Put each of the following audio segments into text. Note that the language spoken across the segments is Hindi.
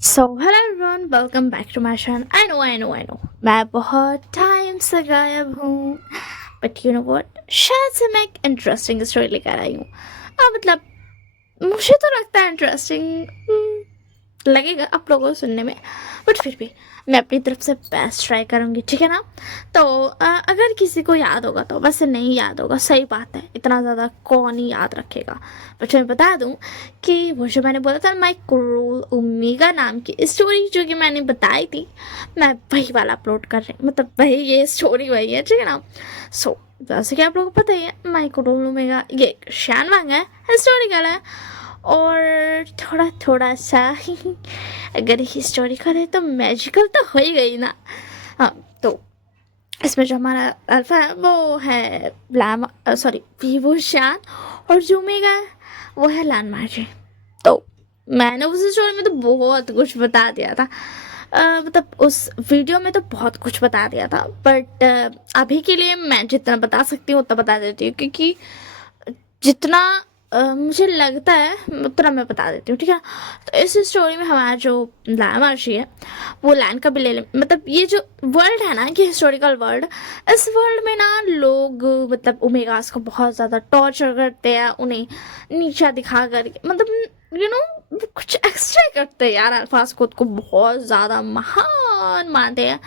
So hello everyone, welcome back to my channel. I know मैं बहुत टाइम से गायब हूँ, बट यू नो व्हाट, शायद से मैं एक इंटरेस्टिंग स्टोरी लेकर आई हूँ। मतलब मुझे तो लगता है इंटरेस्टिंग लगेगा आप लोगों को सुनने में, बट फिर भी मैं अपनी तरफ से बेस्ट ट्राई करूँगी, ठीक है ना। तो अगर किसी को याद होगा तो, वैसे नहीं याद होगा, सही बात है, इतना ज़्यादा कौन ही याद रखेगा। बट मैं बता दूँ कि वो जो मैंने बोला था माई क्रूल ओमेगा नाम की स्टोरी जो कि मैंने बताई थी, मैं वही वाला अपलोड कर रही हूँ, मतलब वही ये स्टोरी वही है, ठीक है ना। सो वैसे कि आप लोगों को पता ही है, माई क्रूल ओमेगा ये शान वांग है, हिस्टोरिकल है, और थोड़ा थोड़ा सा अगर हिस्टोरी करे तो मैजिकल तो हो ही गई ना। हाँ, तो इसमें जो हमारा अल्फा है वो है सॉरी वीवो शान, और जो ओमेगा है वो है लान मार्जी। तो मैंने उस स्टोरी में तो बहुत कुछ बता दिया था, मतलब उस वीडियो में तो बहुत कुछ बता दिया था, बट अभी के लिए मैं जितना बता सकती हूँ उतना बता देती हूँ, क्योंकि जितना मुझे लगता है उतना मैं बता देती हूँ, ठीक है। तो इस स्टोरी में हमारा जो लामार्शी है वो लैंड का भी ले मतलब ये जो वर्ल्ड है ना कि हिस्टोरिकल वर्ल्ड, इस वर्ल्ड में ना लोग मतलब ओमेगास को बहुत ज़्यादा टॉर्चर करते हैं, उन्हें नीचा दिखा कर, मतलब यू नो कुछ एक्स्ट्रा करते हैं यार। अल्फाज खुद को बहुत ज़्यादा महान मानते हैं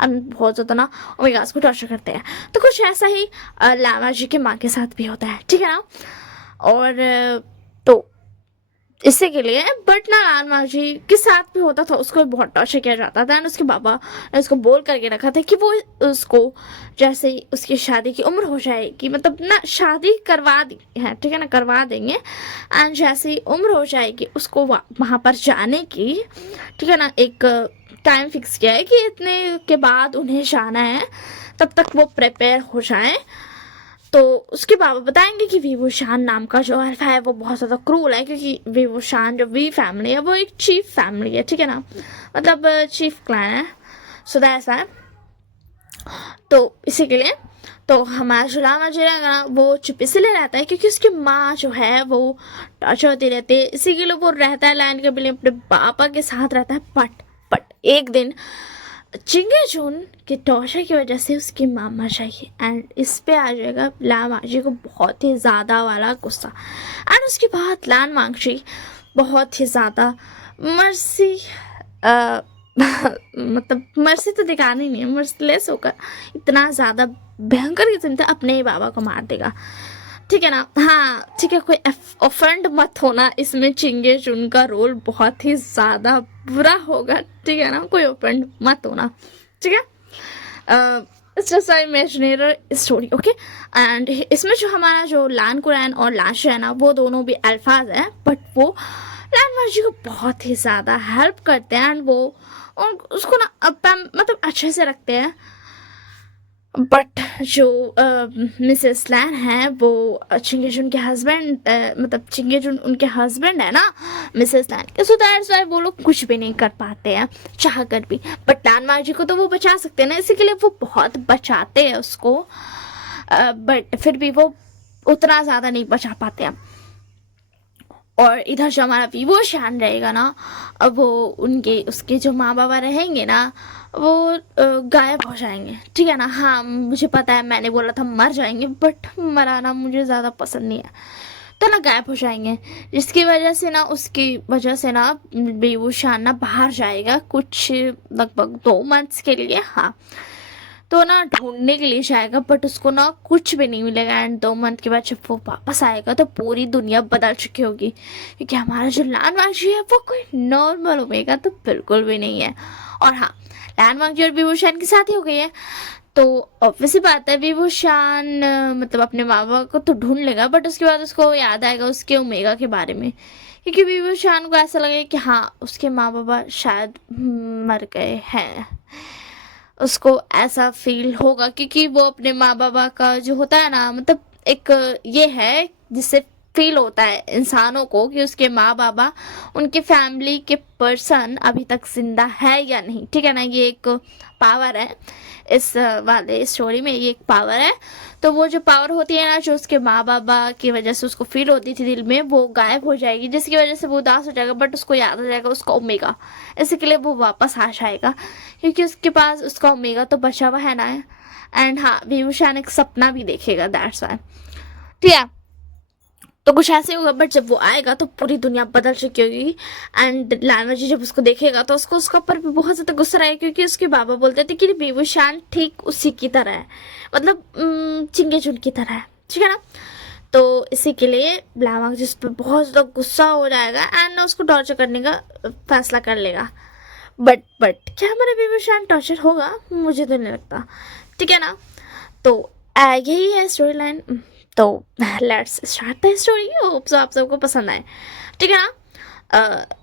और बहुत ज़्यादा ना ओमेगास को टॉर्चर करते हैं। तो कुछ ऐसा ही लामार्शी के माँ के साथ भी होता है, ठीक है ना। और तो इसी के लिए, बट ना लाल जी के साथ भी होता था, उसको भी बहुत टॉर्चर किया जाता था, एंड उसके पापा ने उसको बोल करके रखा था कि वो उसको जैसे ही उसकी शादी की उम्र हो जाएगी, मतलब ना शादी करवा दी है, ठीक है ना, करवा देंगे, एंड जैसे ही उम्र हो जाएगी उसको वहाँ पर जाने की, ठीक है ना, एक टाइम फिक्स किया है कि इतने के बाद उन्हें जाना है, तब तक वो प्रिपेयर हो जाए। तो उसके बाबा बताएंगे कि वीवूशान नाम का जो अल्फा है वो बहुत ज़्यादा क्रूल है, क्योंकि वीवूशान जो वी फैमिली है वो एक चीफ फैमिली है, ठीक है ना, मतलब चीफ क्लैन है, सो ऐसा है। तो इसी के लिए तो हमारा जो लामा जी रहेगा ना वो चुप इसलिए रहता है क्योंकि उसकी माँ जो है वो टॉर्चर होती रहती है, इसी के लिए वो रहता है लैंड के बिल्ली अपने पापा के साथ रहता है। बट एक दिन चिंगे जून के टॉर्चर की वजह से उसकी माँ मर जाएगी, एंड इस पे आ जाएगा लान मांगजी को बहुत ही ज़्यादा वाला गुस्सा। एंड उसके बाद लान मांगजी बहुत ही ज़्यादा मर्सी मतलब मर्सी तो दिखानी नहीं है, मर्सीलेस होकर इतना ज़्यादा भयंकर किस्म से अपने ही बाबा को मार देगा, ठीक है ना। हाँ ठीक है, कोई ऑफेंड मत होना, इसमें चिंगे चुन का रोल बहुत ही ज़्यादा बुरा होगा, ठीक है ना, कोई ऑफेंड मत होना, ठीक है। It's just imaginary story, okay. And इसमें जो हमारा जो लान कुरैन और लाश है ना वो दोनों भी अल्फाज हैं, बट वो लान मर्जी को बहुत ही ज़्यादा हेल्प करते हैं, एंड वो उसको ना मतलब अच्छे से रखते हैं। बट जो मिसेस लैन है वो चिंगेजुन के हस्बैंड, मतलब चिंगेजुन उनके हस्बैंड है ना मिसेस लैन के, सो दैट्स व्हाई वो लोग कुछ भी नहीं कर पाते हैं चाह कर भी। बट लान मार्जी को तो वो बचा सकते हैं ना, इसी के लिए वो बहुत बचाते हैं उसको, बट फिर भी वो उतना ज़्यादा नहीं बचा पाते हैं। और इधर जो हमारा वीवो शान रहेगा ना, अब वो उनके उसके जो माँ बाबा रहेंगे ना वो गायब हो जाएंगे, ठीक है ना। हाँ मुझे पता है मैंने बोला था मर जाएंगे, बट मराना मुझे ज़्यादा पसंद नहीं है, तो ना गायब हो जाएंगे, जिसकी वजह से ना उसकी वजह से ना वीवो शान ना बाहर जाएगा कुछ लगभग 2 मंथ्स के लिए। हाँ तो ना ढूंढने के लिए जाएगा, बट उसको ना कुछ भी नहीं मिलेगा, एंड 2 मंथ के बाद जब वो वापस आएगा तो पूरी दुनिया बदल चुकी होगी, क्योंकि हमारा जो लान वांगजी है वो कोई नॉर्मल ओमेगा तो बिल्कुल भी नहीं है। और हाँ, लान वांगजी और विभूषण की शादी हो गई है, तो ऑब्वियसली बात है विभूषण मतलब अपने माँ बाप को तो ढूंढ लेगा, बट उसके बाद उसको याद आएगा उसके ओमेगा के बारे में, क्योंकि विभूषण को ऐसा लगेगा कि हाँ उसके माँ बाबा शायद मर गए हैं, उसको ऐसा फील होगा, क्योंकि वो अपने माँ बाबा का जो होता है ना, मतलब एक ये है जिससे फील होता है इंसानों को कि उसके माँ बाबा, उनके फैमिली के पर्सन अभी तक जिंदा है या नहीं, ठीक है ना। ये एक पावर है इस वाले स्टोरी में, ये एक पावर है। तो वो जो पावर होती है ना, जो उसके माँ बाबा की वजह से उसको फील होती थी दिल में, वो गायब हो जाएगी, जिसकी वजह से वो उदास हो जाएगा, बट उसको याद आ जाएगा उसका ओमेगा। इसी के लिए वो वापस आ जाएगा, क्योंकि उसके पास उसका ओमेगा तो बचा हुआ है ना। एंड हाँ, विभूषण एक सपना भी देखेगा, दैट्स वाई, ठीक है। तो कुछ ऐसे होगा, बट जब वो आएगा तो पूरी दुनिया बदल चुकी होगी। एंड लालवा जी जब उसको देखेगा तो उसको उसका ऊपर भी बहुत ज्यादा गुस्सा आएगा, क्योंकि उसके बाबा बोलते थे कि विभूषण ठीक उसी की तरह है, मतलब चिंगे चुन की तरह है, ठीक है ना। तो इसी के लिए लालवा जी उस पर बहुत ज्यादा गुस्सा हो जाएगा एंड उसको टॉर्चर करने का फैसला कर लेगा। बट क्या हमारे विभूषण टॉर्चर होगा? मुझे तो नहीं लगता, ठीक है ना। तो यही है स्टोरी लाइन। तो let's start the story. Hope so आप सबको पसंद आए, ठीक है ना।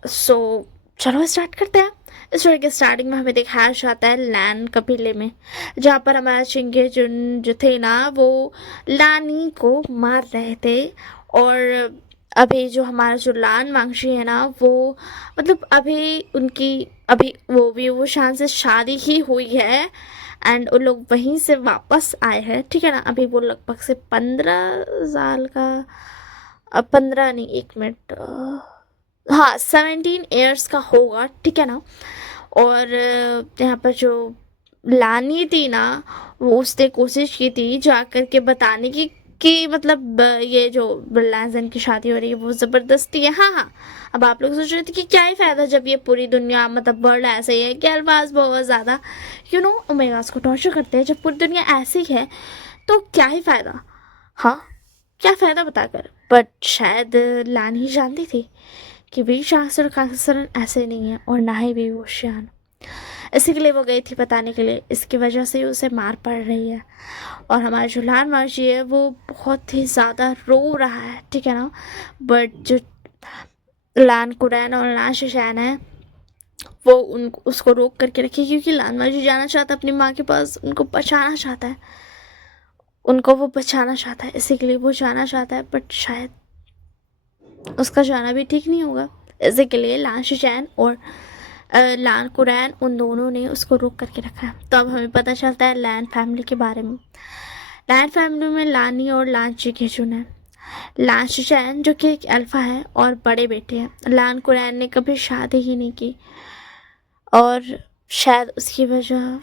सो चलो स्टार्ट करते हैं। स्टोरी के स्टार्टिंग में हमें दिखाया जाता है लैन कबीले में, जहाँ पर हमारा चिंगे जो थे ना, वो लानी को मार रहे थे। और अभी जो हमारा जो लान मांगशी है ना, वो मतलब अभी वो शान से शादी ही हुई है एंड वो लोग वहीं से वापस आए हैं, ठीक है ना। अभी वो लगभग से 15 साल का, 15 नहीं, 1 मिनट, हाँ 17 ईयर्स का होगा, ठीक है ना। और यहाँ पर जो लानी थी ना, वो उसने कोशिश की थी जा कर के बताने की कि मतलब ये जो बिरलाजन की शादी हो रही है वो ज़बरदस्ती है। हाँ हाँ, अब आप लोग सोच रहे थे कि क्या ही फ़ायदा जब ये पूरी दुनिया, मतलब वर्ल्ड ऐसे ही है कि अल्फाज बहुत ज़्यादा ओमेगास को टॉर्चर करते हैं, जब पूरी दुनिया ऐसी है तो क्या ही फ़ायदा, हाँ क्या फ़ायदा बताकर। बट शायद लानी जानती थी कि वीर शास्त्र और काकसरन ऐसे नहीं है, और ना ही विभूषण। इसी के लिए वो गई थी बताने के लिए, इसकी वजह से ही उसे मार पड़ रही है। और हमारा जो लान माशी है वो बहुत ही ज़्यादा रो रहा है, ठीक है ना। बट जो लान कुरैन और लान शशैन है, वो उसको रोक करके रखी, क्योंकि लान माशी जाना चाहता है अपनी माँ के पास, उनको बचाना चाहता है, उनको वो बचाना चाहता है, इसी के लिए वो जाना चाहता है। बट शायद उसका जाना भी ठीक नहीं होगा, इसी के लिए लान शशैन और लान कुरैन उन दोनों ने उसको रोक करके रखा है। तो अब हमें पता चलता है लैन फैमिली के बारे में। लैन फैमिली में लानी और लान चिकेचुन है। लान शशैन जो कि एक अल्फा है और बड़े बेटे हैं। लान कुरैन ने कभी शादी ही नहीं की, और शायद उसकी वजह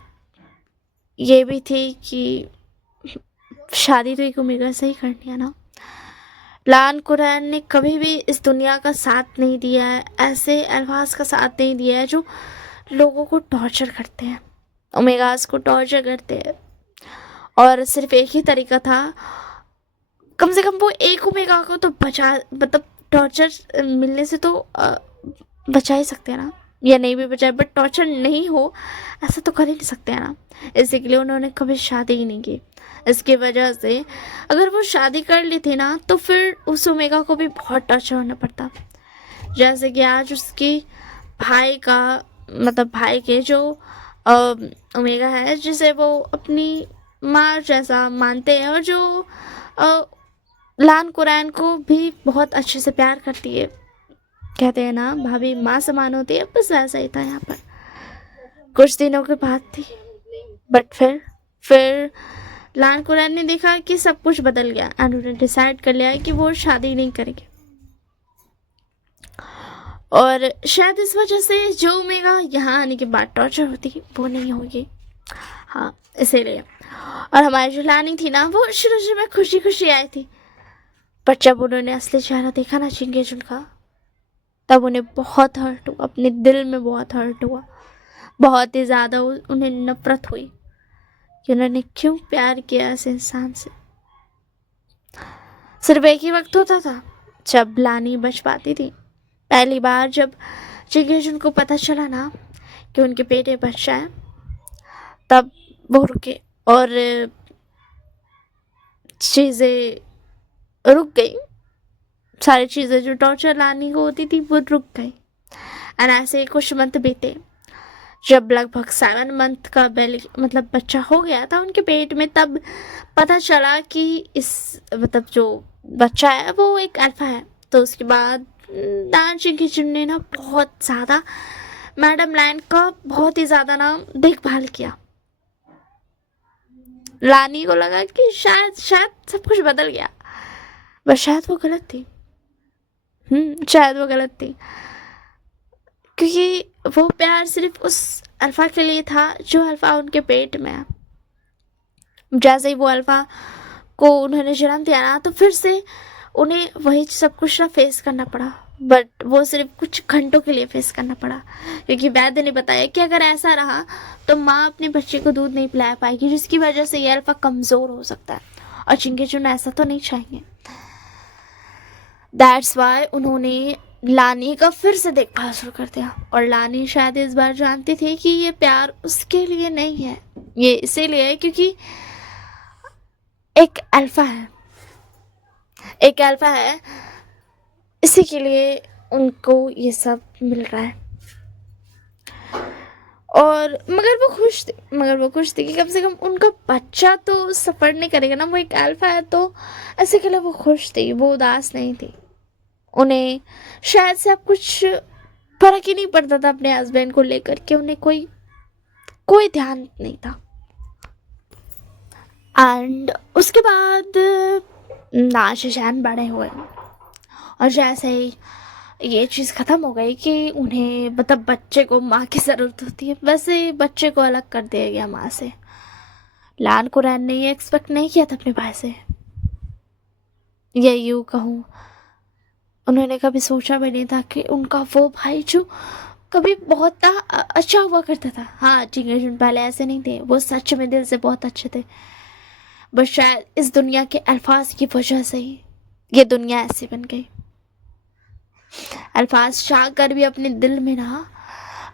ये भी थी कि शादी तो एक ओमेगा से ही करनी है ना। लान कुरैन ने कभी भी इस दुनिया का साथ नहीं दिया है, ऐसे अल्फाज का साथ नहीं दिया है जो लोगों को टॉर्चर करते हैं, ओमेगास को टॉर्चर करते हैं। और सिर्फ एक ही तरीका था, कम से कम वो एक ओमेगा को तो बचा, मतलब टॉर्चर मिलने से तो बचा ही सकते हैं ना, या नहीं भी बचाए बट टॉर्चर नहीं हो ऐसा तो कर ही नहीं सकते हैं ना। इसी के लिए उन्होंने कभी शादी ही नहीं की। इसकी वजह से अगर वो शादी कर ली थी ना, तो फिर उस ओमेगा को भी बहुत टॉर्चर होना पड़ता। जैसे कि आज उसकी भाई का, मतलब भाई के जो ओमेगा है, जिसे वो अपनी माँ जैसा मानते हैं, और जो लान कुरैन को भी बहुत अच्छे से प्यार करती है। कहते हैं ना, भाभी माँ समान होती है, बस वैसा ही था यहाँ पर। कुछ दिनों के बाद थी, बट फिर लान कुरैन ने देखा कि सब कुछ बदल गया एंड उन्होंने डिसाइड कर लिया कि वो शादी नहीं करेंगे। और शायद इस वजह से जो ओमेगा यहाँ आने के बाद टॉर्चर होती वो नहीं होगी, हाँ इसीलिए। और हमारी जो लानी थी ना, वो शुरू में खुशी खुशी आई थी, पर जब उन्होंने असली चेहरा देखा ना चिंगेजुन का, तब उन्हें बहुत हर्ट हुआ, अपने दिल में बहुत हर्ट हुआ, बहुत ही ज़्यादा उन्हें नफरत हुई कि उन्होंने क्यों प्यार किया ऐसे इंसान से। सिर्फ एक ही वक्त होता था जब लानी बच पाती थी। पहली बार जब चिंगेजुन को पता चला ना कि उनके बेटे बच्चा है, तब वो रुके और चीज़ें रुक गई, सारी चीज़ें जो टॉर्चर लानी को होती थी वो रुक गई। एंड ऐसे कुछ मंथ बीते, जब लगभग 7 मंथ का मतलब बच्चा हो गया था उनके पेट में, तब पता चला कि इस मतलब जो बच्चा है वो एक अल्फा है। तो उसके बाद डांसिंग किचन ने ना बहुत ज़्यादा मैडम लैंड का बहुत ही ज़्यादा ना देखभाल किया। लानी को लगा कि शायद शायद सब कुछ बदल गया, बस शायद वो गलत थी। शायद वो गलत थी, क्योंकि वो प्यार सिर्फ उस अल्फा के लिए था जो अल्फा उनके पेट में है। जैसे ही वो अल्फा को उन्होंने जन्म दिया ना, तो फिर से उन्हें वही सब कुछ ना फेस करना पड़ा, बट वो सिर्फ कुछ घंटों के लिए फेस करना पड़ा, क्योंकि वैद्य ने बताया कि अगर ऐसा रहा तो माँ अपने बच्चे को दूध नहीं पिला पाएगी, जिसकी वजह से ये अल्फा कमज़ोर हो सकता है, और चिंकेचुन ऐसा तो नहीं चाहेंगे। दैट्स वाई उन्होंने लानी का फिर से देखभाल शुरू कर दिया। और लानी शायद इस बार जानती थी कि ये प्यार उसके लिए नहीं है, ये इसीलिए है क्योंकि एक अल्फा है, एक अल्फा है, इसी के लिए उनको ये सब मिल रहा है। और मगर वो खुश थी कि कम से कम उनका बच्चा तो सफ़र नहीं करेगा ना, वो एक अल्फा है, तो ऐसे के लिए वो खुश थी, वो उदास नहीं थी। उन्हें शायद से अब कुछ फर्क ही नहीं पड़ता था अपने हस्बैंड को लेकर के, उन्हें कोई ध्यान नहीं था। एंड उसके बाद नाशशान बड़े हुए, और जैसे ही ये चीज़ ख़त्म हो गई कि उन्हें मतलब बच्चे को माँ की ज़रूरत होती है, वैसे बच्चे को अलग कर दिया गया माँ से। लान को रैन ने ये एक्सपेक्ट नहीं किया था अपने भाई से, या यूँ कहूँ उन्होंने कभी सोचा भी नहीं था कि उनका वो भाई जो कभी बहुत अच्छा हुआ करता था, हाँ चिंकेचुन पहले ऐसे नहीं थे, वो सच में दिल से बहुत अच्छे थे, बस शायद इस दुनिया के अल्फाज की वजह से ही ये दुनिया ऐसी बन गई। अल्फाज चाह कर भी अपने दिल में ना,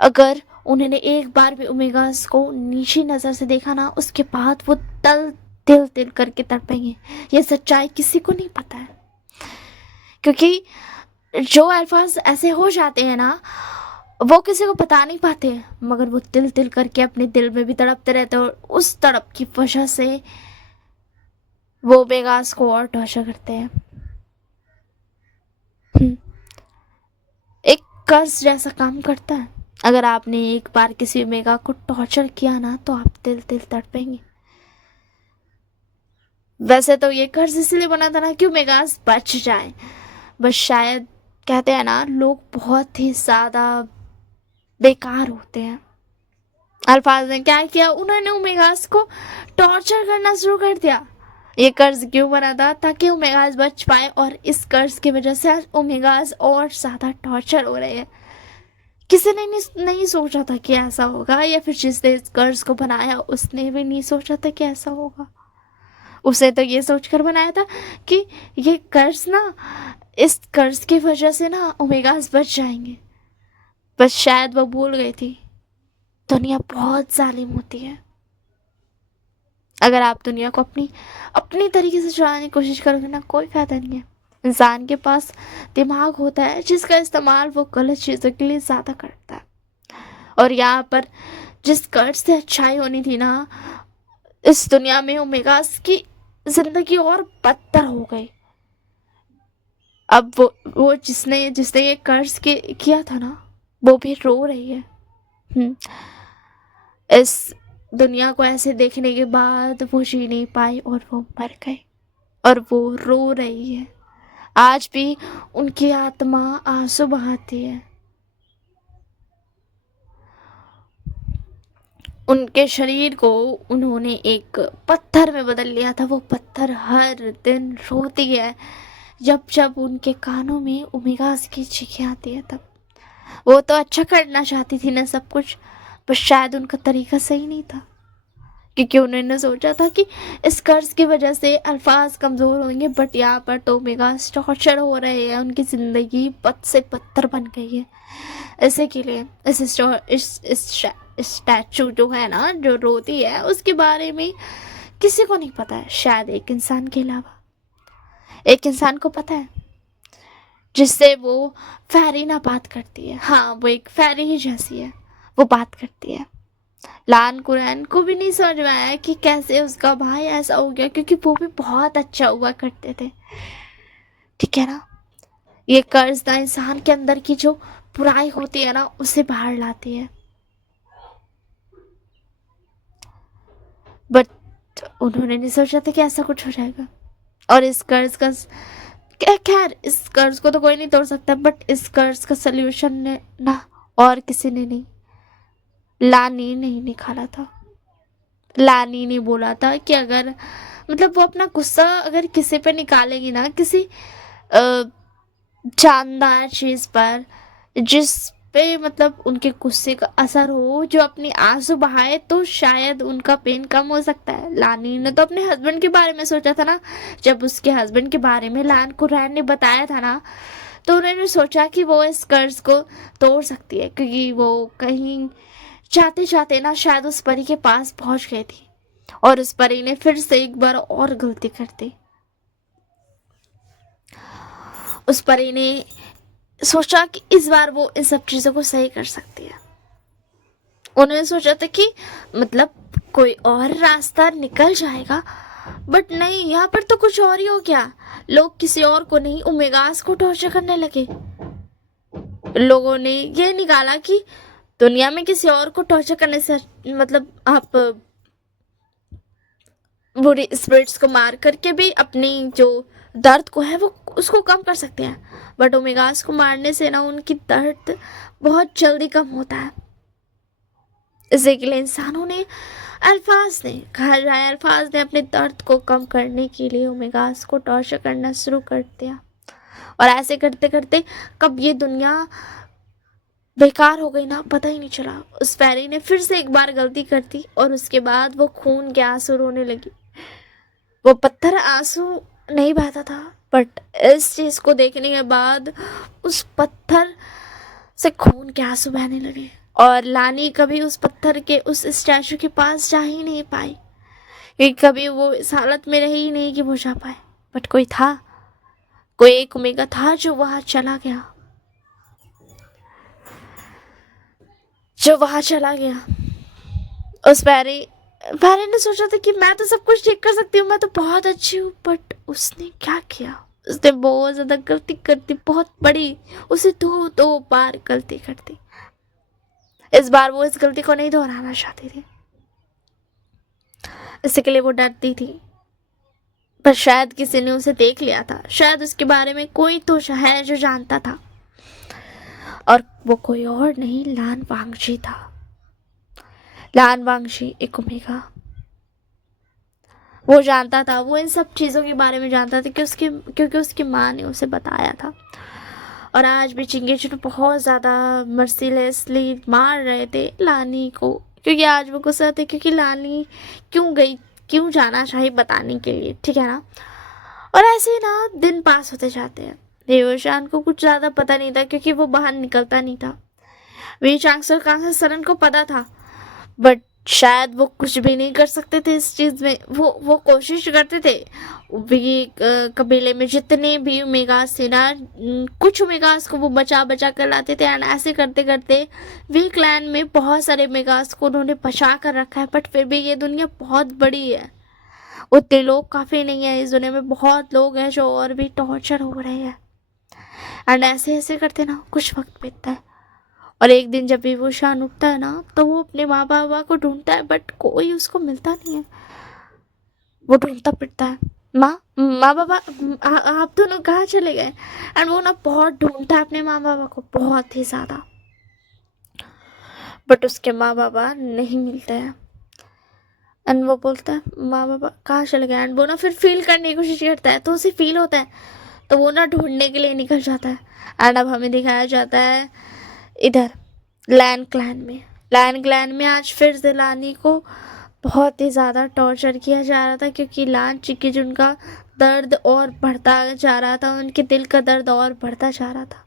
अगर उन्होंने एक बार भी ओमेगास को नीची नज़र से देखा ना, उसके बाद वो दिल दिल करके तड़पेंगे। ये सच्चाई किसी को नहीं पता है, क्योंकि जो अल्फाज ऐसे हो जाते हैं ना, वो किसी को बता नहीं पाते, मगर वो दिल करके अपने दिल में भी तड़पते रहते हैं, और उस तड़प की वजह से वो ओमेगास को और टॉर्चर करते हैं। एक कर्ज जैसा काम करता है। अगर आपने एक बार किसी ओमेगा को टॉर्चर किया ना, तो आप दिल तड़पेंगे। वैसे तो ये कर्ज इसलिए बना था ना कि ओमेगास बच जाए, बस शायद कहते हैं ना, लोग बहुत ही ज़्यादा बेकार होते हैं। अल्फाज ने क्या किया, उन्होंने ओमेगास को टॉर्चर करना शुरू कर दिया। ये कर्ज क्यों बना था, ताकि ओमेगास बच पाए, और इस कर्ज की वजह से आज ओमेगास और ज़्यादा टॉर्चर हो रहे हैं। किसी ने नहीं सोचा था कि ऐसा होगा, या फिर जिसने इस कर्ज को बनाया उसने भी नहीं सोचा था कि ऐसा होगा। उसे तो ये सोचकर बनाया था कि ये कर्ज ना, इस कर्ज की वजह से ना ओमेगास बच जाएंगे, बस शायद वो भूल गई थी दुनिया बहुत जालिम होती है। अगर आप दुनिया को अपनी तरीके से चलाने की कोशिश करोगे ना, कोई फायदा नहीं है। इंसान के पास दिमाग होता है जिसका इस्तेमाल वो गलत चीज़ों के लिए ज़्यादा करता है, और यहाँ पर जिस कर्ज से अच्छाई होनी थी ना, इस दुनिया में ओमेगास की जिंदगी और बदतर हो गई। अब वो जिसने ये कर्ज किया था ना, वो भी रो रही है। इस दुनिया को ऐसे देखने के बाद वो जी नहीं पाई और वो मर गई, और वो रो रही है। आज भी उनकी आत्मा आंसू बहाती है। उनके शरीर को उन्होंने एक पत्थर में बदल लिया था। वो पत्थर हर दिन रोती है जब उनके कानों में ओमेगास की चीखें आती है। तब वो तो अच्छा करना चाहती थी ना सब कुछ, पर शायद उनका तरीका सही नहीं था, क्योंकि उन्होंने सोचा था कि इस कर्ज की वजह से अल्फाज कमज़ोर होंगे, बट यहाँ पर तो ओमेगास टॉर्चर हो रहे हैं, उनकी ज़िंदगी पत्थर से पत्थर बन गई है। इसी के लिए इस स्टैचू जो है ना, जो रोती है, उसके बारे में किसी को नहीं पता है, शायद एक इंसान के अलावा। एक इंसान को पता है जिससे वो फैरी ना बात करती है। हाँ, वो एक फैरी ही जैसी है, वो बात करती है। लान कुरैन को भी नहीं समझ में आया कि कैसे उसका भाई ऐसा हो गया, क्योंकि वो भी बहुत अच्छा हुआ करते थे, ठीक है ना। ये कर्ज ना इंसान के अंदर की जो बुराई होती है ना उसे बाहर लाती है। बट उन्होंने नहीं सोचा था कि ऐसा कुछ हो जाएगा। और इस कर्ज का खैर इस कर्ज को तो कोई नहीं तोड़ सकता, बट इस कर्ज का सल्यूशन ने ना और किसी ने नहीं, लानी नहीं निकाला था। लानी ने बोला था कि अगर मतलब वो अपना गुस्सा अगर किसी पे निकालेगी ना, किसी जानदार चीज पर जिस पे मतलब उनके गुस्से का असर हो, जो अपनी आंसू बहाए, तो शायद उनका पेन कम हो सकता है। लानी ने तो अपने हस्बैंड के बारे में सोचा था ना। जब उसके हस्बैंड के बारे में लान कुरैन ने बताया था ना, तो उन्होंने सोचा कि वो इस कर्ज को तोड़ सकती है, क्योंकि वो कहीं चाहते चाहते ना शायद उस परी के पास पहुंच गई थी, और उस परी ने फिर से एक बार और गलती कर दी। उस परी ने सोचा कि इस बार वो इन सब चीजों को सही कर सकती है। उन्होंने सोचा था कि मतलब कोई और रास्ता निकल जाएगा, बट नहीं, यहाँ पर तो कुछ और ही हो गया। लोग किसी और को नहीं, ओमेगास को टॉर्चर करने लगे। लोगों ने ये निकाला कि दुनिया में किसी और को टॉर्चर करने से मतलब आप बुरी स्पिरिट्स को मार करके भी अपनी जो दर्द को है वो उसको कम कर सकते हैं, बट ओमेगास को मारने से ना उनकी दर्द बहुत जल्दी कम होता है। इसी के लिए इंसानों ने, अल्फाज ने, कहा जाए अल्फाज ने अपने दर्द को कम करने के लिए ओमेगास को टॉर्चर करना शुरू कर दिया। और ऐसे करते करते कब ये दुनिया बेकार हो गई ना पता ही नहीं चला। उस पैरी ने फिर से एक बार गलती कर दी, और उसके बाद वो खून के आंसू रोने लगी। वो पत्थर आंसू नहीं बहता था, बट इस चीज को देखने के बाद उस पत्थर से खून के आंसू बहने लगे। और लानी कभी उस पत्थर के उस स्टैचू के पास जा ही नहीं पाई, क्योंकि कभी वो इस हालत में रही ही नहीं कि वो जा पाए। बट कोई था, कोई एक ओमेगा था जो वहां चला गया, जो वहां चला गया। उस पैरी ने सोचा था कि मैं तो सब कुछ ठीक कर सकती हूँ, मैं तो बहुत अच्छी हूँ, बट उसने क्या किया, उसने बहुत ज्यादा गलती कर दी, बहुत बड़ी। उसे दो बार गलती कर दी। इस बार वो इस गलती को नहीं दोहराना चाहती थी, इसके लिए वो डरती थी। पर शायद किसी ने उसे देख लिया था, शायद उसके बारे में कोई तो है जो जानता था, और वो कोई और नहीं, लान वांगशी था। लान वांगशी एक ओमेगा, वो जानता था, वो इन सब चीज़ों के बारे में जानता था क्योंकि उसकी माँ ने उसे बताया था। और आज भी चिंगेचू बहुत ज़्यादा मर्सीलेसली मार रहे थे लानी को, क्योंकि आज वो गुस्सा थे, क्योंकि लानी क्यों गई, क्यों जाना चाहिए बताने के लिए, ठीक है ना। और ऐसे ही ना दिन पास होते जाते हैं। देवशान को कुछ ज़्यादा पता नहीं था, क्योंकि वो बाहर निकलता नहीं था। वी चांगसर कांगसर सरन को पता था, बट शायद वो कुछ भी नहीं कर सकते थे इस चीज़ में। वो कोशिश करते थे। भी कबीले में जितने भी ओमेगास थे ना, कुछ ओमेगास को वो बचा बचा कर लाते थे, एंड ऐसे करते करते वी क्लैन में बहुत सारे ओमेगास को उन्होंने बचा कर रखा है। बट फिर भी ये दुनिया बहुत बड़ी है, उतने लोग काफ़ी नहीं है इस दुनिया में, बहुत लोग हैं जो और भी टॉर्चर हो रहे हैं। एंड ऐसे ऐसे करते ना कुछ वक्त बीतता है, और एक दिन जब भी वो शान उठता है ना, तो वो अपने माँ बाबा को ढूंढता है, बट कोई उसको मिलता नहीं है। वो ढूंढता फिरता है, माँ माँ बाबा आप दोनों कहाँ चले गए। एंड वो ना बहुत ढूंढता है अपने माँ बाबा को, बहुत ही ज़्यादा, बट उसके माँ बाबा नहीं मिलते हैं। एंड वो बोलता है माँ बाबा कहाँ चले गए। एंड वो ना फिर फील करने की कोशिश करता है, तो उसे फील होता है, तो वो ना ढूंढने के लिए निकल जाता है। एंड अब हमें दिखाया जाता है इधर लैन क्लैन में आज फिर से लानी को बहुत ही ज़्यादा टॉर्चर किया जा रहा था, क्योंकि लान चिकीजुन का दर्द और बढ़ता जा रहा था, उनके दिल का दर्द और बढ़ता जा रहा था।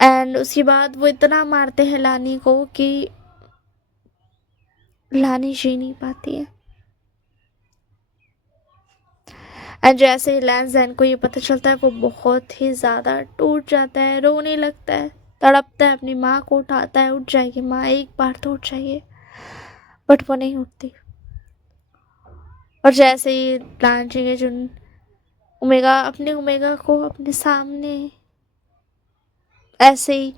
एंड उसके बाद वो इतना मारते हैं लानी को कि लानी जी नहीं पाती है। एंड जैसे ही लैन जैन को ये पता चलता है, वो बहुत ही ज़्यादा टूट जाता है, रोने लगता है। तड़पता है, अपनी माँ को उठाता है, उठ जाएगी माँ, एक बार तो उठ जाइए, बट वो नहीं उठती। और जैसे ही लांचिंग जुन अपने ओमेगा को अपने सामने ऐसे ही,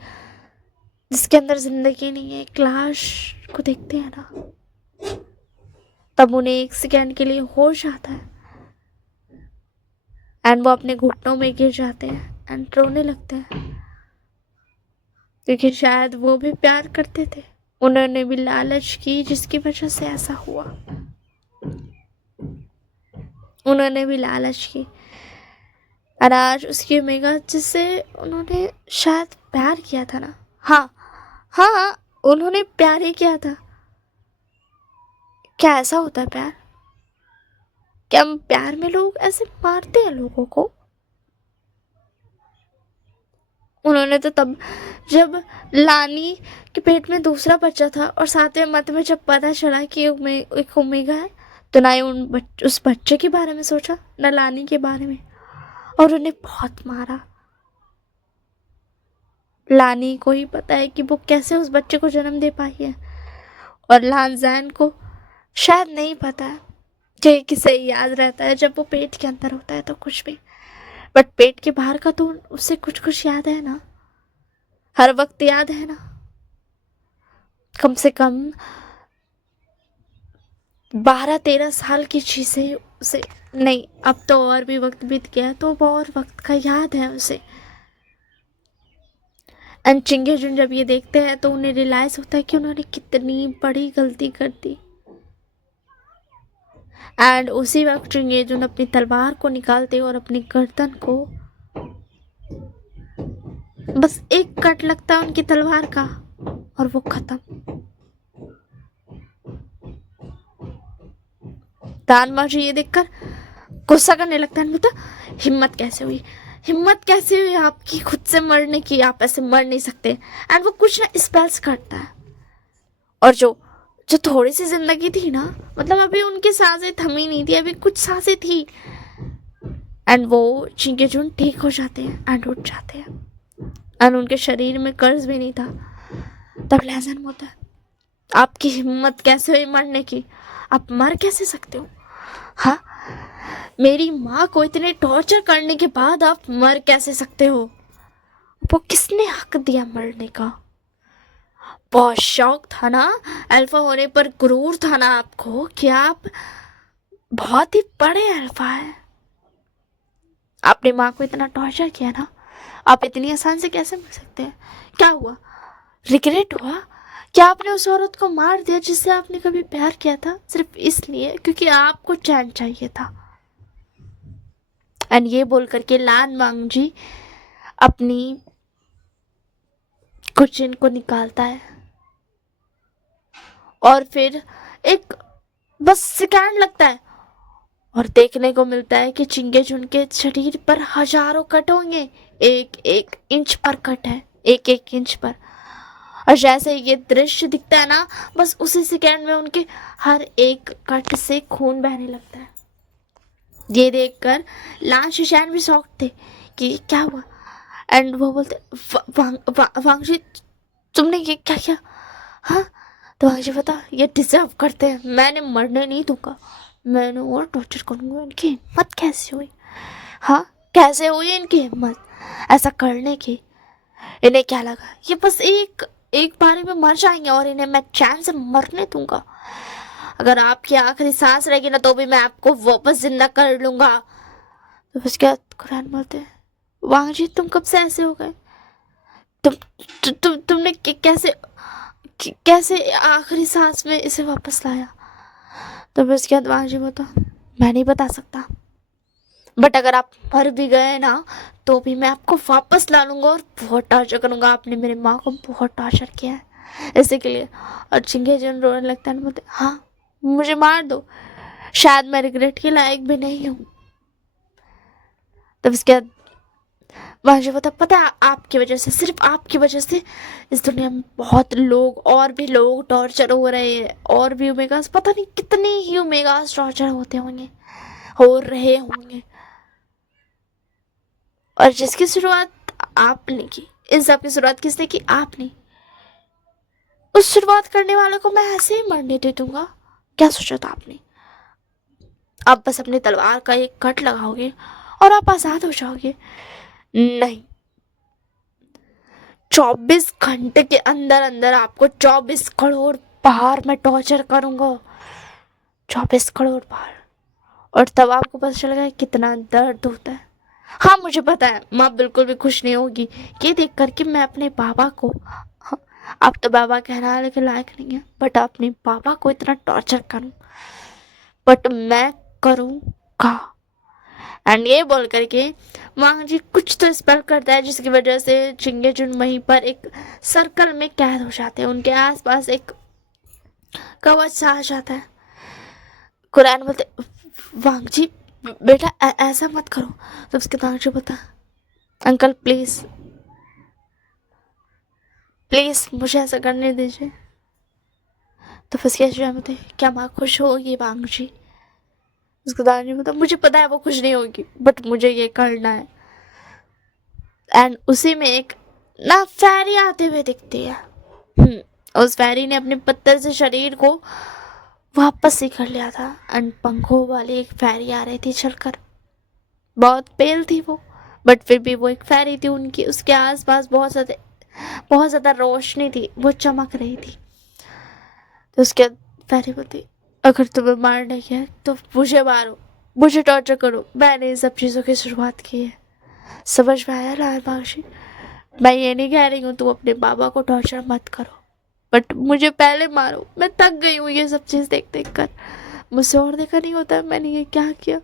जिसके अंदर जिंदगी नहीं है, एक लाश को देखते हैं ना, तब उन्हें एक सेकेंड के लिए होश आता है एंड वो अपने घुटनों में गिर जाते हैं एंड रोने लगते हैं, क्योंकि शायद वो भी प्यार करते थे, उन्होंने भी लालच की जिसकी वजह से ऐसा हुआ। उन्होंने भी लालच की और आज उसकी ओमेगा जिससे उन्होंने शायद प्यार किया था ना, हाँ हाँ उन्होंने प्यार ही किया था। क्या ऐसा होता है प्यार? क्या हम प्यार में लोग ऐसे मारते हैं लोगों को? उन्होंने तो तब जब लानी के पेट में दूसरा बच्चा था और सातवें मंथ में जब पता चला कि एक ओमेगा है, तो ना ही उस बच्चे के बारे में सोचा, ना लानी के बारे में, और उन्हें बहुत मारा। लानी को ही पता है कि वो कैसे उस बच्चे को जन्म दे पाई है, और लानजैन को शायद नहीं पता है कि किसे याद रहता है जब वो पेट के अंदर होता है तो कुछ भी, बट पेट के बाहर का तो उससे कुछ कुछ याद है ना, हर वक्त याद है ना। कम से कम 12-13 साल की चीजें उसे नहीं, अब तो और भी वक्त बीत गया तो वो और वक्त का याद है उसे। एंड चिंगे जुन जब ये देखते हैं तो उन्हें रियलाइज होता है कि उन्होंने कितनी बड़ी गलती कर दी। एंड उसी वक्त चिंगे जुन अपनी तलवार को निकालते और अपनी गर्दन को, बस एक कट लगता है उनकी तलवार का और वो खत्म। दानमा जी ये देखकर गुस्सा करने लगता है, बोलता हिम्मत कैसे हुई, हिम्मत कैसे हुई आपकी खुद से मरने की, आप ऐसे मर नहीं सकते। एंड वो कुछ ना स्पेल्स करता है, और जो थोड़ी सी जिंदगी थी ना, मतलब अभी उनकी सांसें थमी नहीं थी, अभी कुछ सांसें थी, एंड वो चिंगे जुन ठीक हो जाते हैं एंड उठ जाते हैं, एंड उनके शरीर में कर्ज भी नहीं था। तब लहजन होता है, आपकी हिम्मत कैसे हुई मरने की, आप मर कैसे सकते हो? हाँ, मेरी माँ को इतने टॉर्चर करने के बाद आप मर कैसे सकते हो? वो किसने हक दिया मरने का? बहुत शौक था ना, अल्फा होने पर गुरूर था ना आपको कि आप बहुत ही बड़े अल्फा है। आपने माँ को इतना टॉर्चर किया ना, आप इतनी आसान से कैसे मर सकते हैं? क्या हुआ? रिग्रेट हुआ? क्या आपने उस औरत को मार दिया जिससे आपने कभी प्यार किया था, सिर्फ इसलिए क्योंकि आपको चैन चाहिए था? एंड ये बोल करके लान वांग जी अपनी कुचिन को निकालता है, और फिर एक बस सेकंड लगता है और देखने को मिलता है कि चिंगे जुन के शरीर पर हजारों कट होंगे, एक एक इंच पर कट है, एक एक इंच पर। और जैसे ये दृश्य दिखता है ना, बस उसी सेकंड में उनके हर एक कट से खून बहने लगता है। ये देखकर लान शिशैन भी शॉक थे कि क्या हुआ, एंड वो बोलते वांग जी तुमने ये क्या किया? हाँ, तो वांग जी बता, ये डिजर्व करते हैं, मैंने मरने नहीं दूंगा, मैंने और टॉर्चर करूंगा। इनकी हिम्मत कैसे हुई? हाँ, कैसे हुई इनकी हिम्मत ऐसा करने की? इन्हें क्या लगा ये बस एक बारी में मर जाएंगे और इन्हें मैं चैन से मरने दूंगा? अगर आपकी आखिरी सांस रहेगी ना तो भी मैं आपको वापस जिंदा कर लूंगा। तो उसके बाद कुरान बोलते हैं, वांग जी तुम कब से ऐसे हो गए? तुमने कैसे आखिरी सांस में इसे वापस लाया? तो फिर उसके बाद वांग जी बोलता, मैं नहीं बता सकता, बट अगर आप मर भी गए ना तो भी मैं आपको वापस ला लूंगा और बहुत टॉर्चर करूंगा। आपने मेरी माँ को बहुत टॉर्चर किया है इसी के लिए। और चिंगे जुन रोने लगता है, बोलते हाँ मुझे मार दो, शायद मैं रिग्रेट के लायक भी नहीं हूँ। तब इसके बाद मुझे पता है आपकी वजह से, सिर्फ आपकी वजह से इस दुनिया में बहुत लोग और भी लोग टॉर्चर हो रहे हैं, और भी ओमेगास, पता नहीं कितने ही ओमेगास टॉर्चर होते होंगे, हो रहे होंगे, और जिसकी शुरुआत आपने की इन सब की शुरुआत किसने की? आपने। उस शुरुआत करने वालों को मैं ऐसे ही मरने दे दूंगा? क्या सोचा था आपने? आप बस अपनी तलवार का एक कट लगाओगे और आप आजाद हो जाओगे? नहीं, 24 घंटे के अंदर अंदर आपको 24 करोड़ बार मैं टॉर्चर करूंगा। 24 करोड़ बार। और तब आपको पता चलेगा कितना दर्द होता है। हाँ मुझे पता है, माँ बिल्कुल भी खुश नहीं होगी ये देख कर कि मैं अपने बाबा को, हाँ, आप तो बाबा कहने के लायक नहीं है, बट अपने बाबा को इतना टॉर्चर करूं, बट मैं करूंगा। एंड ये बोल करके मांग जी कुछ तो स्पेल करता है जिसकी वजह से चिंगेजुन वहीं पर एक सर्कल में कैद हो जाते हैं। उनके आसपास एक कवच सा आ जाता है। कुरान बोलते वांग जी बेटा ऐसा मत करो। तो उसके वांग जी बोलता अंकल प्लीज प्लीज मुझे ऐसा करने दीजिए। तो फंस गया बोलते क्या माँ खुश होगी वांग जी? उसके दादाजी बोलता मुझे पता है वो खुश नहीं होगी, बट मुझे ये करना है। एंड उसी में एक ना फैरी आते हुए दिखती है। उस फैरी ने अपने पत्थर से शरीर को वापस ही कर लिया था। एंड पंखों वाली एक फैरी आ रही थी चलकर। बहुत पेल थी वो, बट फिर भी वो एक फैरी थी। उनकी उसके आसपास बहुत ज्यादा रोशनी थी, वो चमक रही थी। तो उसके फैरी बोलती अगर तुम्हें मारना है तो मुझे मारो, मुझे टॉर्चर करो, मैंने इन सब चीज़ों की शुरुआत की है। समझ में आया लाल बागशी? मैं ये नहीं कह रही हूँ तुम अपने बाबा को टॉर्चर मत करो, बट मुझे पहले मारो। मैं थक गई हूँ ये सब चीज़ देख देख कर। मुझसे और देखा नहीं होता मैंने ये क्या किया।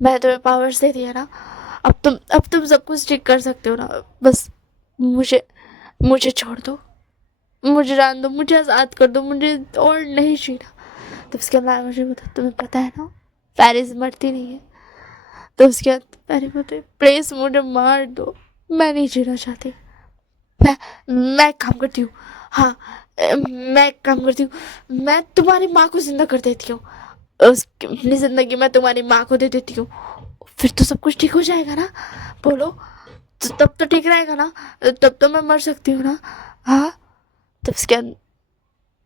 मैं तुम्हें पावर्स दे दिया ना, अब तुम सब कुछ ठीक कर सकते हो ना। बस मुझे मुझे छोड़ दो, मुझे जान दो, मुझे आज़ाद कर दो, मुझे और नहीं जीना। तो उसके बाद मुझे बता तुम्हें पता है ना पेरिस मरती नहीं है। तो उसके बाद पेरिस बोलते प्लीज मुझे मार दो, मैं नहीं जीना चाहती। मैं मैं काम करती हूँ। हाँ मैं काम करती हूँ, मैं तुम्हारी माँ को जिंदा कर देती हूँ। अपनी जिंदगी में तुम्हारी माँ को दे देती हूँ, फिर तो सब कुछ ठीक हो जाएगा ना। बोलो तो तब तो ठीक रहेगा ना, तब तो मैं मर सकती हूँ ना। हाँ तब उसके बाद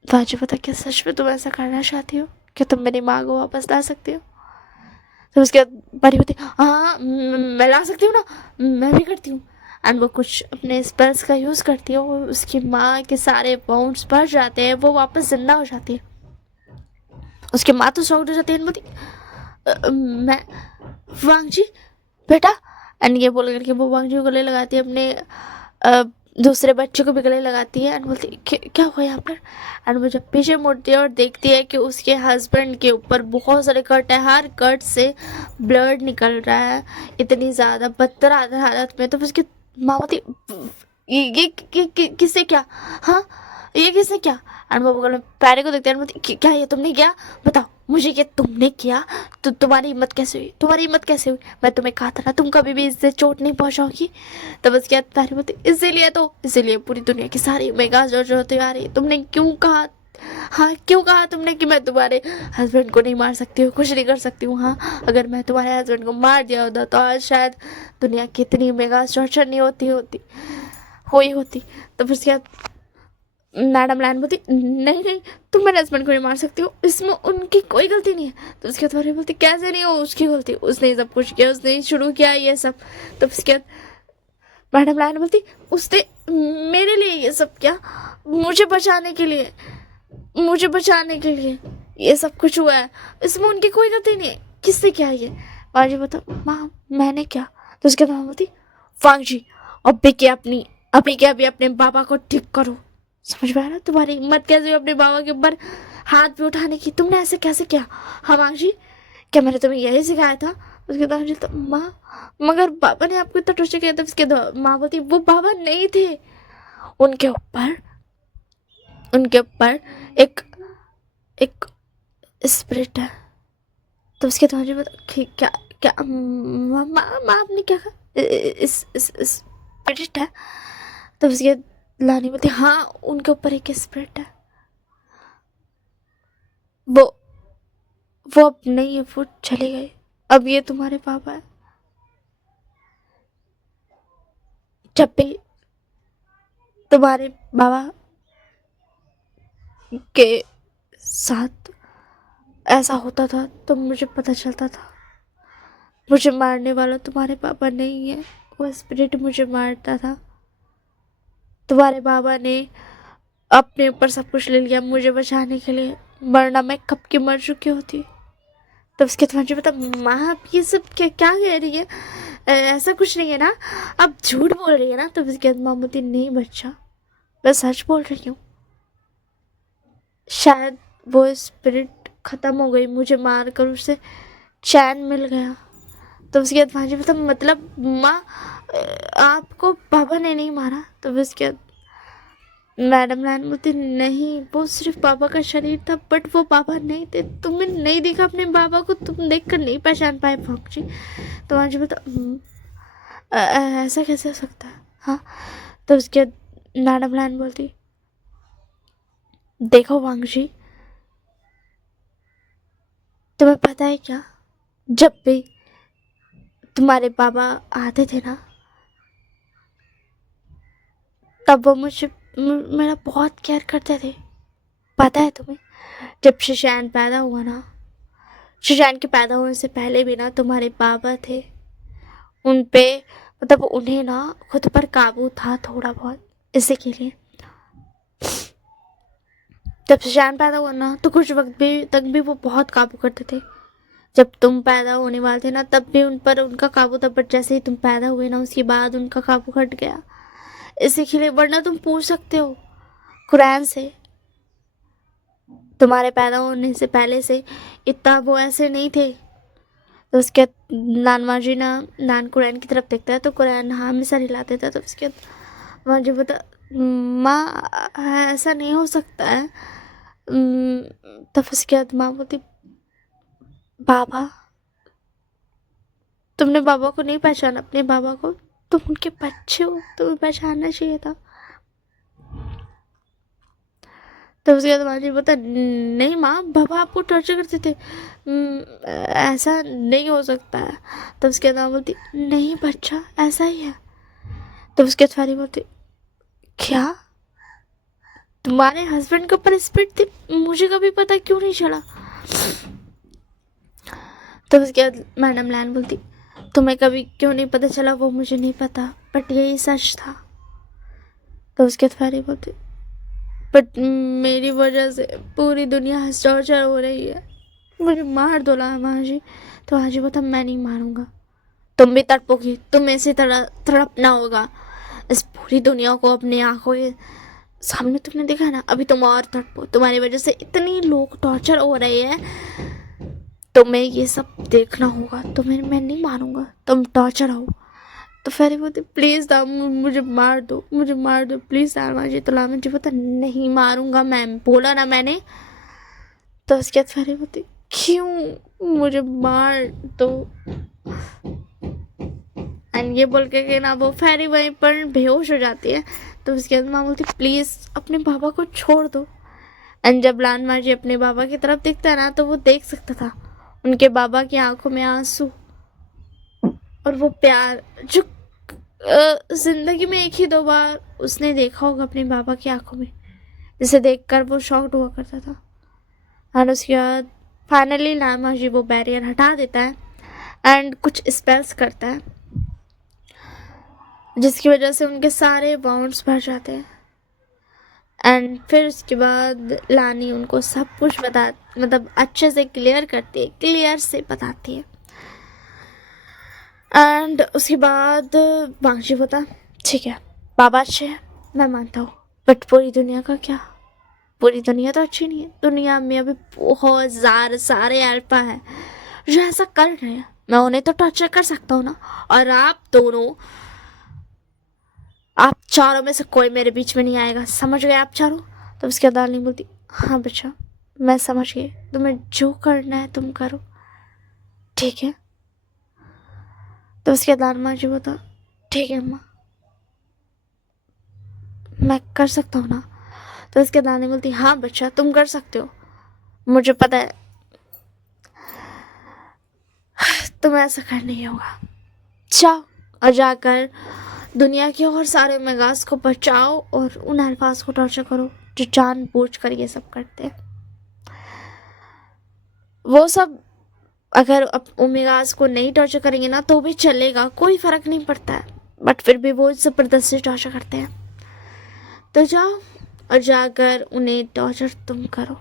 बाजू पता क्या सच में तुम ऐसा करना चाहती हो? क्या तुम मेरी माँ को वापस ला सकती हो? तो उसके बाद बड़ी होती हाँ मैं ला सकती हूँ ना, मैं भी करती हूँ। एंड वो कुछ अपने स्पेल्स का यूज़ करती है, वो उसकी माँ के सारे बाउंड्स भर जाते हैं, वो वापस जिंदा हो जाती है। उसकी माँ तो शॉक्ड हो जाती है। बोलती मैं वांग जी बेटा। एंड ये बोल करके वो वांग जी को गले लगाती है, अपने दूसरे बच्चे को भी गले लगाती है। एंड बोलती क्या हुआ यहाँ पर? एंड वो जब पीछे मुड़ती है और देखती है कि उसके हस्बैंड के ऊपर बहुत सारे कट है, हर कट से ब्लड निकल रहा है इतनी ज़्यादा बदतर हालत में। तो उसकी माँ बोलती किससे क्या? हाँ ये किसने क्या? एंड वो पैरे को देखते हैं, क्या ये तुमने किया? बताओ मुझे, ये तुमने किया? तो तुम्हारी हिम्मत कैसे हुई? तुम्हारी हिम्मत कैसे हुई? मैं तुम्हें कहा था ना तुम कभी भी इससे चोट नहीं पहुंचाओगी। तब उसके बाद पैरे बोलते इसीलिए पूरी दुनिया की सारी मेगा जो होती आ रही। तुमने क्यों कहा? हाँ क्यों कहा तुमने कि मैं तुम्हारे हस्बैंड को नहीं मार सकती हूँ, कुछ नहीं कर सकती हूँ? हाँ अगर मैं तुम्हारे हस्बैंड को मार दिया होता तो आज शायद दुनिया की इतनी मेगा टॉर्चर नहीं होती। तो फिर उसके बाद मैडम लैन बोलती नहीं नहीं तुम मेरे हस्बैंड को नहीं मार सकती हो, इसमें उनकी कोई गलती नहीं है। तो उसके बाद बोलती कैसे नहीं हो उसकी गलती, उसने सब कुछ किया, उसने ही शुरू किया ये सब। तो उसके बाद मैडम लैन बोलती उसने मेरे लिए ये सब किया, मुझे बचाने के लिए ये सब कुछ हुआ है, इसमें उनकी कोई गलती नहीं है। किसने क्या ये? वांग जी बताओ माँ मैंने क्या? तो उसके बाद बोलती वांग जी अभी के अभी अपने बाबा को ठीक करो। समझ में आया ना? तुम्हारी हिम्मत कैसे हुई अपने बाबा के ऊपर हाथ भी उठाने की? तुमने ऐसे कैसे किया? हाँ वांग जी क्या मैंने तुम्हें यही सिखाया था? उसके बाद जी तो माँ मगर बाबा ने आपको इतना टॉर्चर किया था। उसके माँ बोलती वो बाबा नहीं थे, उनके ऊपर एक एक स्पिरिट है। तो उसके बाद मुझे बता क्या क्या माँ आपने क्या कहा? इस स्पिरिट है। तो उसके लानी बोलती हाँ उनके ऊपर एक स्पिरिट है, वो अब नहीं है, वो चले गए, अब ये तुम्हारे पापा है। जब भी तुम्हारे बाबा के साथ ऐसा होता था तो मुझे पता चलता था। मुझे मारने वाला तुम्हारे पापा नहीं है, वो स्पिरिट मुझे मारता था। तुम्हारे बाबा ने अपने ऊपर सब कुछ ले लिया मुझे बचाने के लिए, वरना मैं कब की मर चुकी होती। तब उसके बाद मुझे पता, माँ आप ये सब क्या क्या कह रही है, ऐसा कुछ नहीं है ना, आप झूठ बोल रही है ना। तब उसके बाद माँ बोलती नहीं बच्चा, मैं सच बोल रही हूँ। शायद वो स्पिरिट खत्म हो गई, मुझे मार कर उसे चैन मिल गया। तो उसके बाद मुझे पता, मतलब माँ आपको पापा ने नहीं मारा। तो उसके बाद मैडम लाइन बोलती नहीं, वो सिर्फ पापा का शरीर था, बट वो पापा नहीं थे। तुमने नहीं देखा अपने बाबा को, तुम देख कर नहीं पहचान पाए भांगजी। तो मुझे पता ऐसा कैसे हो सकता है। हाँ, तो उसके बाद मैडम लाइन बोलती देखो वांगजी, तुम्हें पता है क्या, जब भी तुम्हारे बाबा आते थे ना, तब वो मुझे मेरा बहुत केयर करते थे। पता है तुम्हें, जब शशान पैदा हुआ ना, शशान के पैदा होने से पहले भी ना तुम्हारे बाबा थे, उन पे मतलब उन्हें ना खुद पर काबू था थोड़ा बहुत, इसी के लिए। जब शशान पैदा हुआ ना तो कुछ वक्त भी तक भी वो बहुत काबू करते थे। जब तुम पैदा होने वाले थे ना, तब भी उन पर उनका काबू था, बट जैसे ही तुम पैदा हुए ना, उसके बाद उनका काबू हट गया। इसी के लिए, वरना तुम पूछ सकते हो कुरान से, तुम्हारे पैदा होने से पहले से इतना वो ऐसे नहीं थे। तो उसके बाद नानमा जी ना, नान कुरान की तरफ देखता है तो कुरान हमेशा हिलाते थे। तो उसके बाद माँ जी बता, माँ ऐसा नहीं हो सकता है। तब उसके बाद माँ बोलती बाबा, तुमने बाबा को नहीं पहचाना, अपने बाबा को, तुम उनके बच्चे हो, तुम्हें पहचानना चाहिए था। तो उसके बाद माँ जी बता नहीं माँ, बाबा आपको टॉर्चर करते थे, ऐसा नहीं हो सकता है। तब उसके बाद माँ बोलती नहीं बच्चा, ऐसा ही है। तो उसके बाद फारी बोलती क्या, तुम्हारे हस्बैंड के ऊपर स्पिरिट थी, मुझे कभी पता क्यों नहीं चला। तो उसके बाद मैडम लैन बोलती तुम्हें कभी क्यों नहीं पता चला वो मुझे नहीं पता, बट यही सच था। तो उसके बाद फारी बोलती बट मेरी वजह से पूरी दुनिया टॉर्चर हो रही है, मुझे मार दो ला माँ जी। तो माँ जी बोलता मैं नहीं मारूंगा, तुम भी तड़पोगी, तुम्हें इसी तरह तड़पना होगा। इस पूरी दुनिया को अपनी आंखों के सामने तुमने देखा ना, अभी तुम और तड़पो, तुम्हारी वजह से इतनी लोग टॉर्चर हो रहे हैं, तुम्हें ये सब देखना होगा। तुम्हें मैं नहीं मारूंगा, तुम टॉर्चर हो। तो फेरी बोलती प्लीज़ दाम मुझे मार दो, मुझे मार दो प्लीज़ दामा जी। तो लामा जी बोलता नहीं मारूंगा मैम, बोला ना मैंने। तो उसके बाद फेरी बोलती क्यों, मुझे मार दो। एंड ये बोल के ना वो फेरी वहीं पर बेहोश हो जाती है। तो उसके बाद माँ बोलती प्लीज़ अपने बाबा को छोड़ दो। एंड जब लान माँ जी अपने बाबा की तरफ देखता है ना, तो वो देख सकता था उनके बाबा की आंखों में आंसू और वो प्यार जो जिंदगी में एक ही दो बार उसने देखा होगा अपने बाबा की आंखों में, जिसे देखकर वो शॉक्ड हुआ करता था। और उसके बाद फाइनली लामा जी वो बैरियर हटा देता है एंड कुछ स्पेल्स करता है, जिसकी वजह से उनके सारे बाउंड्स भर जाते हैं। एंड फिर उसके बाद लानी उनको सब कुछ मतलब अच्छे से क्लियर करती है, क्लियर से बताती है। एंड उसके बाद वांगजी बोता ठीक है बाबा अच्छे हैं, मैं मानता हूँ, बट पूरी दुनिया का क्या, पूरी दुनिया तो अच्छी नहीं है। दुनिया में अभी बहुत सारे अल्फा हैं जो ऐसा कर रहे हैं, मैं उन्हें तो टॉर्चर कर सकता हूँ ना। और आप दोनों, आप चारों में से कोई मेरे बीच में नहीं आएगा, समझ गए आप चारों। तो उसके बाद नहीं बोलती हाँ बच्चा मैं समझ गई, तुम्हें जो करना है तुम करो, ठीक है। तो उसके बाद माँ जी बोता ठीक है माँ, मैं कर सकता हूँ ना। तो उसके दादी बोलती हाँ बच्चा तुम कर सकते हो, मुझे पता है तुम्हें ऐसा करना ही होगा। जाओ और जाकर दुनिया के और सारे ओमेगास को बचाओ और उन अल्फाज को टॉर्चर करो जो जानबूझ कर ये सब करते हैं। वो सब अगर अब ओमेगास को नहीं टॉर्चर करेंगे ना तो भी चलेगा, कोई फर्क नहीं पड़ता है, बट फिर भी वो जबरदस्ती टॉर्चर करते हैं। तो जाओ और जाकर उन्हें टॉर्चर तुम करो।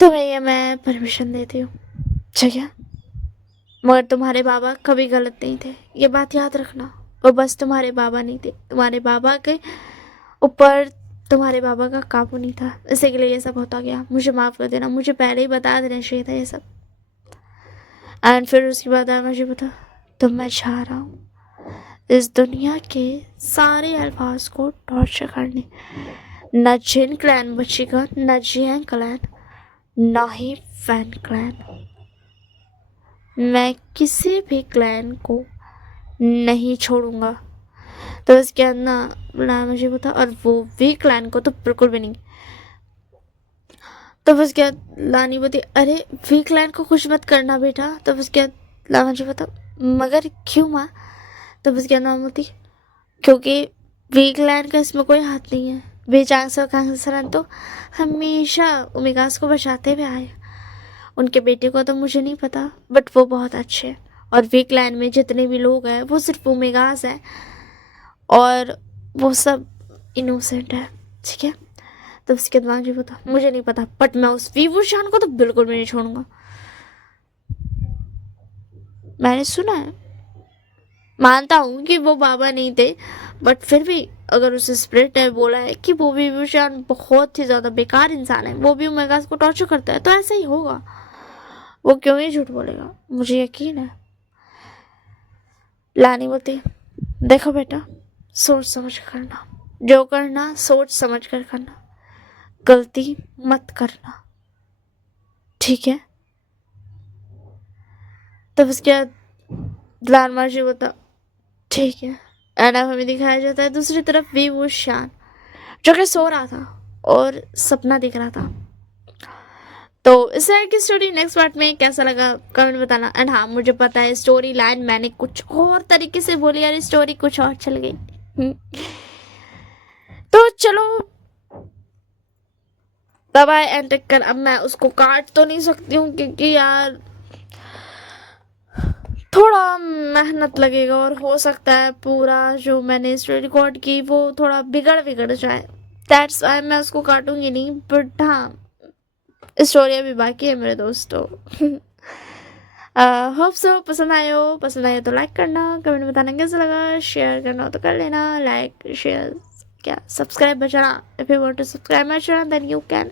तुम्हें ये मैं परमिशन देती हूँ, ठीक है? मगर तुम्हारे बाबा कभी गलत नहीं थे, ये बात याद रखना। वो बस तुम्हारे बाबा नहीं थे, तुम्हारे बाबा के ऊपर तुम्हारे बाबा का काबू नहीं था, इसी के लिए ये सब होता गया। मुझे माफ़ कर देना, मुझे पहले ही बता देना चाहिए था ये सब। एंड फिर उसके बाद मुझे बता, तो मैं चाह रहा हूँ इस दुनिया के सारे अल्फाज को टॉर्चर करने। न जिन क्लैन बचेगा, न जियांग क्लैन, ना ही फैन क्लैन। मैं किसी भी क्लैन को नहीं छोड़ूंगा। तो इसके अंदर मुझे बता, और वो भी क्लैन को तो बिल्कुल भी नहीं। तो उसके बाद लानी बोलती, अरे वी क्लैन को कुछ मत करना बेटा। तो उसके बाद ला मुझे बता, मगर क्यों माँ? तो उसके अंदर बोलती, क्योंकि वी क्लैन का इसमें कोई हाथ नहीं है। बेचांग से कांगसरन तो हमेशा ओमेगास को बचाते हुए आए। उनके बेटे को तो मुझे नहीं पता, बट वो बहुत अच्छे हैं। और वी क्लैन में जितने भी लोग हैं वो सिर्फ ओमेगास हैं और वो सब इनोसेंट है, ठीक है? तो उसके बाद मुझे बता, मुझे नहीं पता, बट मैं उस वीवूशान को तो बिल्कुल भी नहीं छोड़ूंगा। मैंने सुना है, मानता हूँ कि वो बाबा नहीं थे, बट फिर भी अगर उस स्पिरिट ने बोला है कि वो वीवूशान बहुत ही ज़्यादा बेकार इंसान है, वो भी ओमेगास को टॉर्चर करता है, तो ऐसा ही होगा। वो क्यों ही झूठ बोलेगा, मुझे यकीन है। लानी बोलती, देखो बेटा, सोच समझ कर करना, जो करना सोच समझ कर करना, गलती मत करना, ठीक है? तब उसके बाद लाल मार्जी बोलता, ठीक है। एंड अब हमें दिखाया जाता है दूसरी तरफ वीवूशान, जो कि सो रहा था और सपना दिख रहा था। तो इस तरह की स्टोरी नेक्स्ट पार्ट में कैसा लगा कमेंट बताना। एंड हाँ, मुझे पता है स्टोरी लाइन मैंने कुछ और तरीके से बोली यार, स्टोरी कुछ और चल गई। तो चलो दबाए एंड टेक कर। अब मैं उसको काट तो नहीं सकती हूँ क्योंकि यार थोड़ा मेहनत लगेगा और हो सकता है पूरा जो मैंने स्टोरी रिकॉर्ड की वो थोड़ा बिगड़ जाए। दैट्स वाई मैं उसको काटूंगी नहीं। बट हाँ, स्टोरी अभी बाकी है मेरे दोस्तों। होप सो पसंद आयो तो लाइक करना, कमेंट बताना कैसा लगा, शेयर करना हो तो कर लेना, लाइक शेयर क्या सब्सक्राइब बचाना। If you want to subscribe my channel then you can.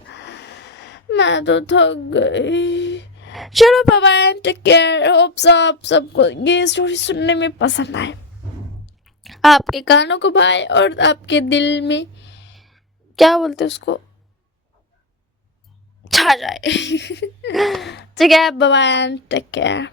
मैं तो थक गई। चलो bye bye, take care. Hope so आप सबको ये स्टोरी सुनने में पसंद आए, आपके कानों को भाए और आपके दिल में क्या बोलते उसको छा जाए। ठीक है, बाय बाय, टेक केयर।